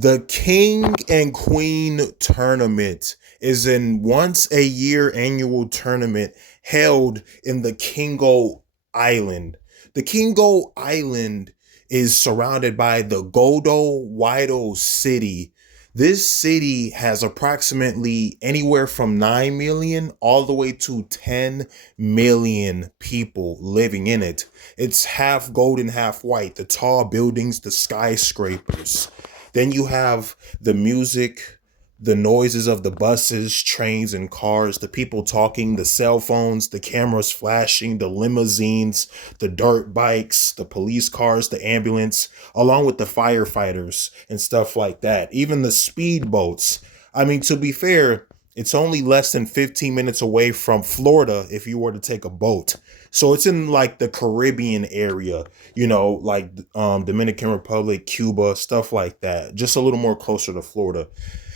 The King and Queen tournament is an once a year annual tournament held in the Kingo Island. The Kingo Island is surrounded by the Goldo Whito city. This city has approximately anywhere from 9 million all the way to 10 million people living in it. It's half gold and half white, the tall buildings, the skyscrapers. Then you have the music, the noises of the buses, trains, and cars, the people talking, the cell phones, the cameras flashing, the limousines, the dirt bikes, the police cars, the ambulance, along with the firefighters and stuff like that. Even the speedboats. I mean, to be fair, it's only less than 15 minutes away from Florida if you were to take a boat. So it's in like the Caribbean area, like Dominican Republic, Cuba, stuff like that. Just a little more closer to Florida.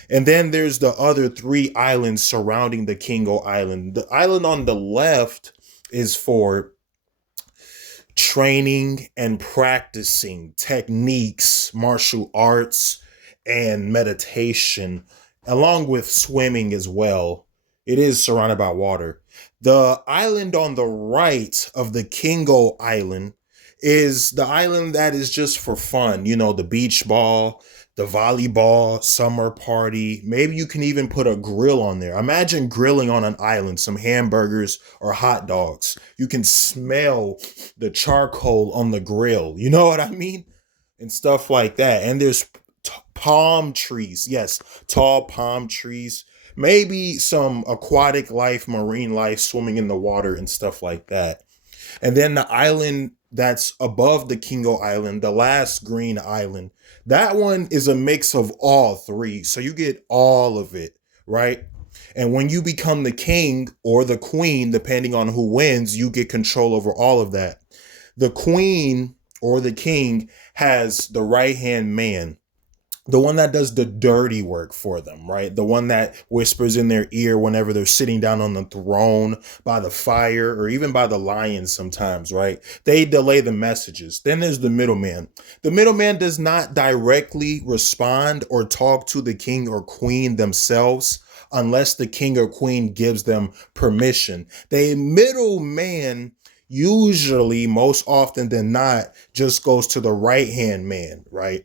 And then there's the other three islands surrounding the Kingo Island. The island on the left is for training and practicing techniques, martial arts, and meditation, along with swimming as well. It is surrounded by water. The island on the right of the Kingo Island is the island that is just for fun. The beach ball, the volleyball, summer party. Maybe you can even put a grill on there. Imagine grilling on an island, some hamburgers or hot dogs. You can smell the charcoal on the grill. You know what I mean? And stuff like that. And there's palm trees. Yes, tall palm trees. Maybe some aquatic life, marine life, swimming in the water and stuff like that. And then the island that's above the Kingo Island, the last green island, that one is a mix of all three. So you get all of it, right? And when you become the king or the queen, depending on who wins, you get control over all of that. The queen or the king has the right hand man, the one that does the dirty work for them, right? The one that whispers in their ear whenever they're sitting down on the throne by the fire or even by the lions sometimes, right? They delay the messages. Then there's the middleman. The middleman does not directly respond or talk to the king or queen themselves unless the king or queen gives them permission. The middleman usually, most often than not, just goes to the right hand man, right?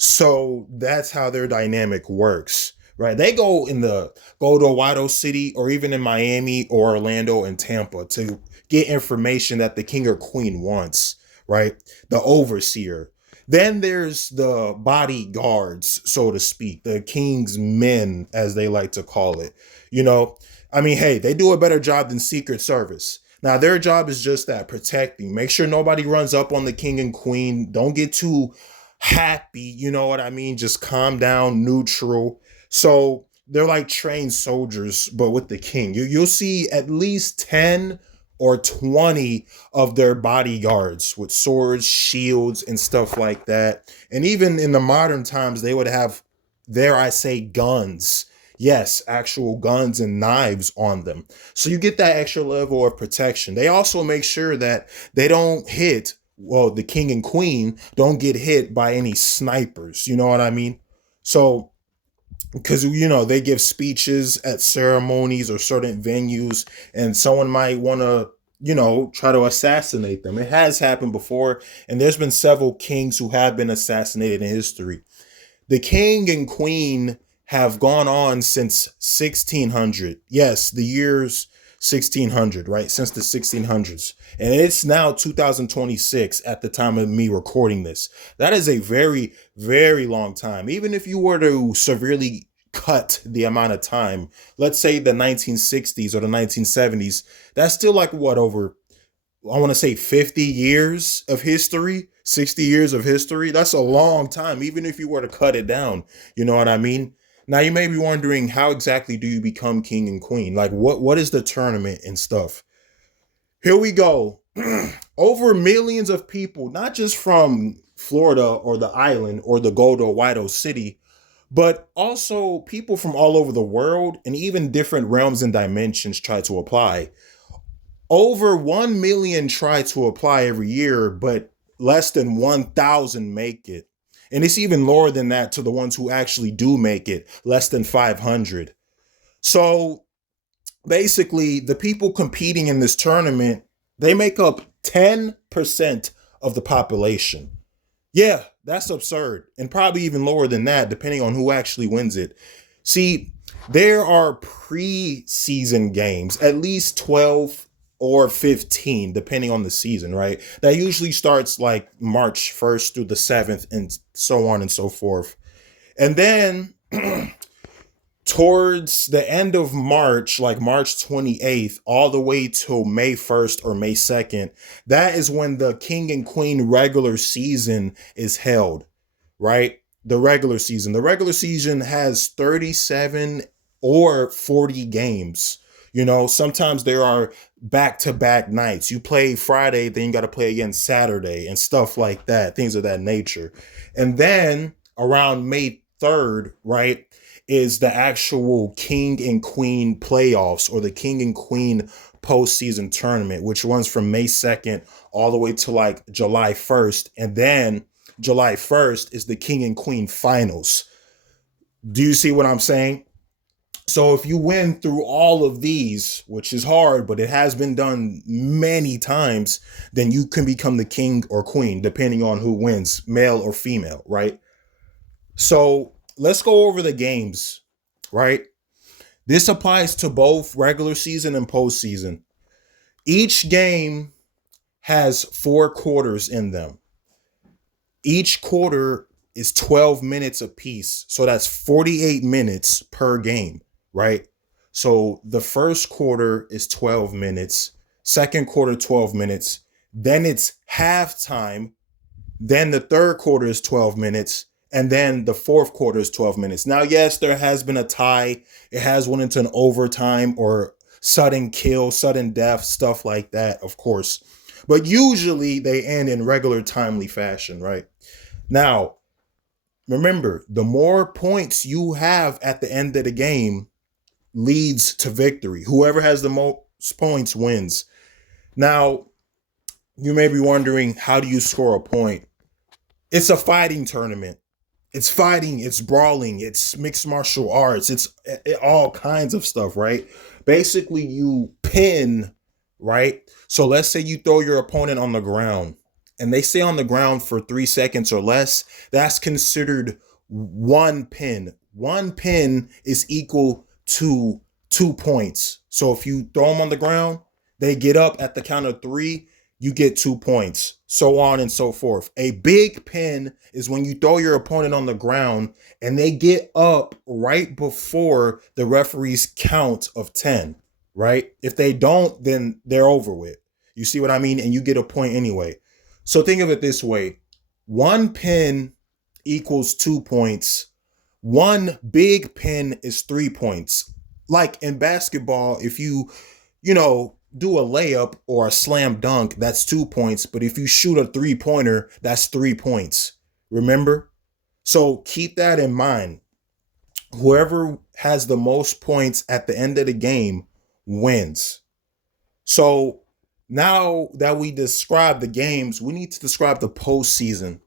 So that's how their dynamic works, right? They go to Whito City or even in Miami or Orlando and Tampa to get information that the king or queen wants, right? The overseer. Then there's the bodyguards, so to speak, the king's men, as they like to call it. Hey, they do a better job than Secret Service. Now, their job is just that, protecting. Make sure nobody runs up on the king and queen. Don't get too happy, you know what I mean? Just calm down, neutral. So they're like trained soldiers, but with the king. You'll see at least 10 or 20 of their bodyguards with swords, shields, and stuff like that. And even in the modern times, they would have, dare I say, guns. Yes, actual guns and knives on them. So you get that extra level of protection. They also make sure that they don't hit, the king and queen don't get hit by any snipers. You know what I mean? So, because, they give speeches at ceremonies or certain venues, and someone might want to, try to assassinate them. It has happened before, and there's been several kings who have been assassinated in history. The king and queen have gone on since 1600. Yes, the years 1600, right? Since the 1600s. And it's now 2026 at the time of me recording this. That is a very, very long time. Even if you were to severely cut the amount of time, let's say the 1960s or the 1970s, that's still like over, I want to say 50 years of history, 60 years of history. That's a long time, even if you were to cut it down. You know what I mean? Now, you may be wondering, how exactly do you become king and queen? Like, what is the tournament and stuff? Here we go. Over millions of people, not just from Florida or the island or the Goldo Whito city, but also people from all over the world and even different realms and dimensions try to apply. Over 1 million try to apply every year, but less than 1,000 make it. And it's even lower than that to the ones who actually do make it, less than 500. So basically, the people competing in this tournament, they make up 10% of the population. Yeah, that's absurd. And probably even lower than that, depending on who actually wins it. See, there are preseason games, at least 12 or 15, depending on the season, right? That usually starts like March 1st through the 7th and so on and so forth. And then towards the end of March, like March 28th, all the way till May 1st or May 2nd, that is when the King and Queen regular season is held, right? The regular season. The regular season has 37 or 40 games. You know, sometimes there are back-to-back nights. You play Friday, then you got to play again Saturday and stuff like that, things of that nature. And then around May 3rd, right, is the actual King and Queen playoffs, or the King and Queen postseason tournament, which runs from May 2nd all the way to like July 1st. And then July 1st is the King and Queen finals. Do you see what I'm saying? So if you win through all of these, which is hard, but it has been done many times, then you can become the king or queen, depending on who wins, male or female, right? So let's go over the games, right? This applies to both regular season and postseason. Each game has 4 quarters in them. Each quarter is 12 minutes apiece. So that's 48 minutes per game, right? So the first quarter is 12 minutes, second quarter 12 minutes, then it's halftime, then the third quarter is 12 minutes, and then the fourth quarter is 12 minutes. Now, yes, there has been a tie. It has went into an overtime or sudden kill, sudden death, stuff like that, of course. But usually they end in regular timely fashion, right? Now, remember, the more points you have at the end of the game leads to victory. Whoever has the most points wins. Now, you may be wondering, how do you score a point? It's a fighting tournament. It's fighting, it's brawling, it's mixed martial arts, it's all kinds of stuff, right? Basically, you pin, right? So let's say you throw your opponent on the ground and they stay on the ground for 3 seconds or less. That's considered one pin. One pin is equal to 2 points. So if you throw them on the ground, they get up at the count of 3, you get 2 points, so on and so forth. A big pin is when you throw your opponent on the ground and they get up right before the referee's count of 10, right? If they don't, then they're over with. You see what I mean? And you get a point anyway. So think of it this way. One pin equals 2 points. One big pin is 3 points. Like in basketball, if you do a layup or a slam dunk, that's 2 points. But if you shoot a 3-pointer, that's 3 points. Remember? So keep that in mind. Whoever has the most points at the end of the game wins. So now that we describe the games, we need to describe the postseason.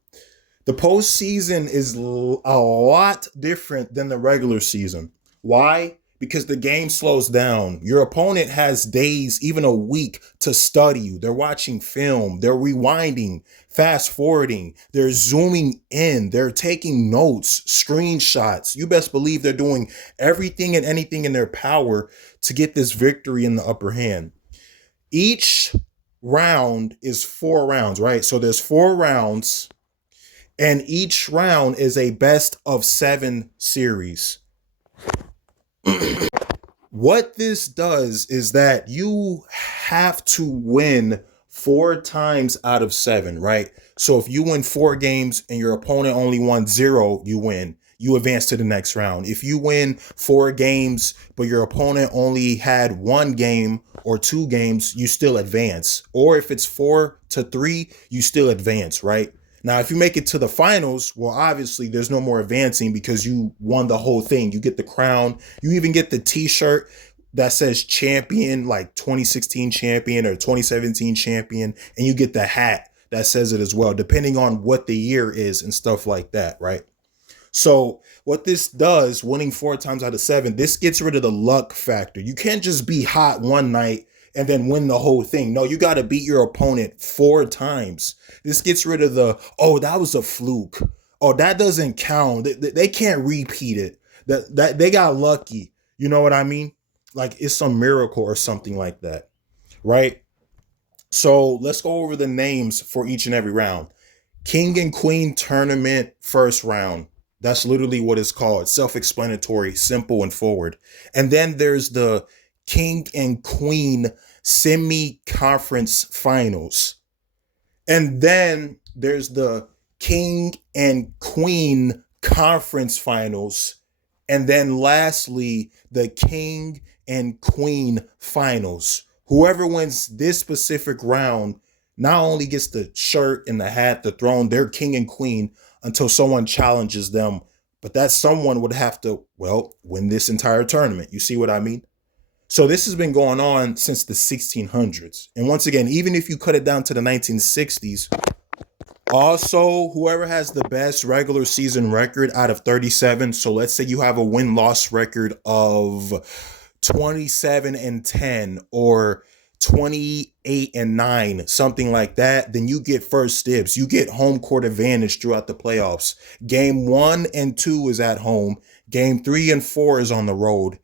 The postseason is a lot different than the regular season. Why? Because the game slows down. Your opponent has days, even a week, to study you. They're watching film. They're rewinding, fast forwarding. They're zooming in. They're taking notes, screenshots. You best believe they're doing everything and anything in their power to get this victory in the upper hand. Each round is 4 rounds, right? So there's 4 rounds, and each round is a best of 7 series. What this does is that you have to win 4 times out of 7, right? So if you win 4 games and your opponent only won 0, you win. You advance to the next round. If you win 4 games, but your opponent only had 1 game or 2 games, you still advance. Or if it's 4-3, you still advance, right? Now, if you make it to the finals, well, obviously there's no more advancing because you won the whole thing. You get the crown. You even get the t-shirt that says champion, like 2016 champion or 2017 champion, and you get the hat that says it as well, depending on what the year is and stuff like that, right? So what this does, winning 4 times out of 7, this gets rid of the luck factor. You can't just be hot one night and then win the whole thing. No, you got to beat your opponent 4 times. This gets rid of the, oh, that was a fluke. Oh, that doesn't count. They can't repeat it. That they got lucky. You know what I mean? Like it's some miracle or something like that, right? So let's go over the names for each and every round. King and Queen Tournament first round. That's literally what it's called. Self-explanatory, simple, and forward. And then there's the King and Queen semi-conference finals. And then there's the King and Queen conference finals. And then lastly, the King and Queen finals. Whoever wins this specific round not only gets the shirt and the hat, the throne, they're king and queen until someone challenges them. But that someone would have to, well, win this entire tournament. You see what I mean? So this has been going on since the 1600s. And once again, even if you cut it down to the 1960s, also, whoever has the best regular season record out of 37, so let's say you have a win-loss record of 27-10 or 28-9, something like that, then you get first dibs. You get home court advantage throughout the playoffs. Game 1 and 2 is at home. Game 3 and 4 is on the road.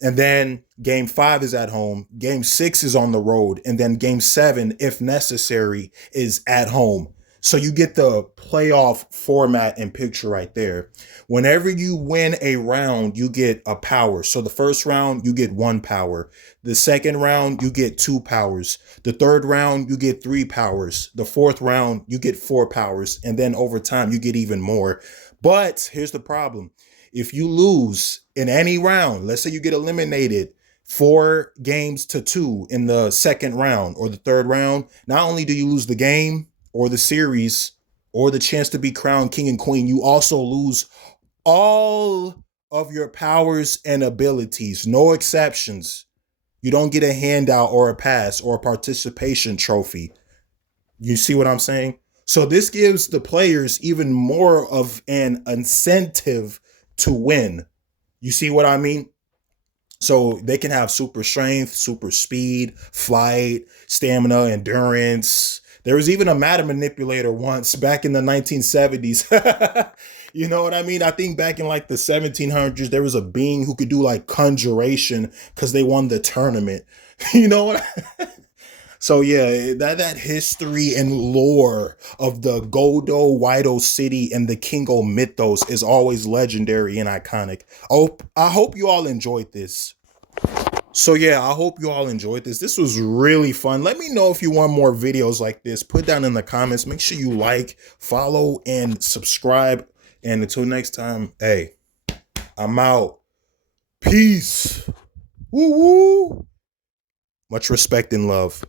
And then game 5 is at home. Game 6 is on the road. And then game 7, if necessary, is at home. So you get the playoff format and picture right there. Whenever you win a round, you get a power. So the first round, you get 1 power. The second round, you get 2 powers. The third round, you get 3 powers. The fourth round, you get 4 powers. And then over time, you get even more. But here's the problem. If you lose in any round, let's say you get eliminated 4-2 in the second round or the third round, not only do you lose the game, or the series, or the chance to be crowned king and queen, you also lose all of your powers and abilities, no exceptions. You don't get a handout or a pass or a participation trophy. You see what I'm saying? So this gives the players even more of an incentive to win. You see what I mean? So they can have super strength, super speed, flight, stamina, endurance. There was even a matter manipulator once back in the 1970s. You know what I mean? I think back in like the 1700s, there was a being who could do like conjuration because they won the tournament. You know what? So yeah, that history and lore of the Goldo, Whito city and the Kingo mythos is always legendary and iconic. I hope you all enjoyed this. So yeah, I hope you all enjoyed this. This was really fun. Let me know if you want more videos like this. Put down in the comments. Make sure you like, follow, and subscribe. And until next time, hey, I'm out. Peace. Woo woo. Much respect and love.